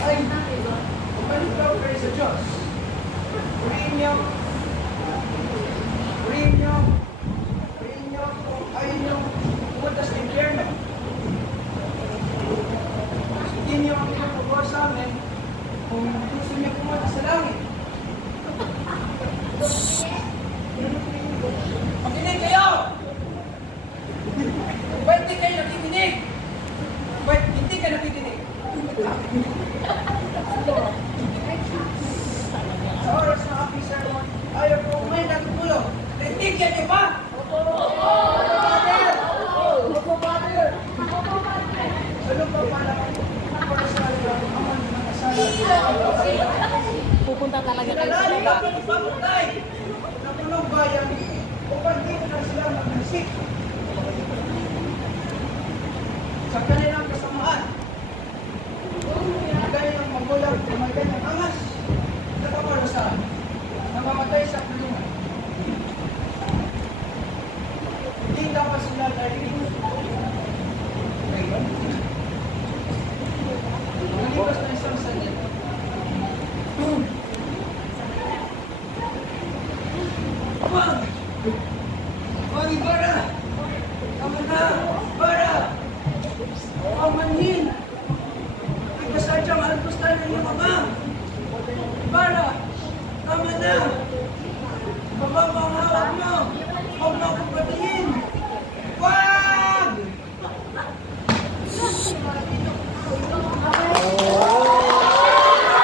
ay bumalik daw kayo sa Diyos. Purihin niyo kung ayaw niyo pumunta sa impyerno. Hindi niyo ang pinapagawa sa amin kung gusto niyo pumunta sa langit. Makinig kayo! Ba't hindi kayo nakikinig? Ba't hindi ka nakikinig? Sa oras ng aking sermon, ayaw ko may natutulog. Naintindihan niyo ba? Ano ba pala para sa aman ng kasalanan? Pupunta talaga kayo sa baba. Pinalayo ang pagpapatay ng punong bayan upang dito na sila magnisik sa kanilang kasamaan. Gaya ng magulang na may ganyang angas na kaparasan na mamatay sa kulungan. Hindi dapat sila narinig. Ngayon, malipas na isang sanit, Wag Ibarra! Tama na! Ibarra! Ang manhin! Nagkasadyang alpusta ng iyong ama! Ibarra! Tama na! Bababa ang hawak mo! Huwag mo ako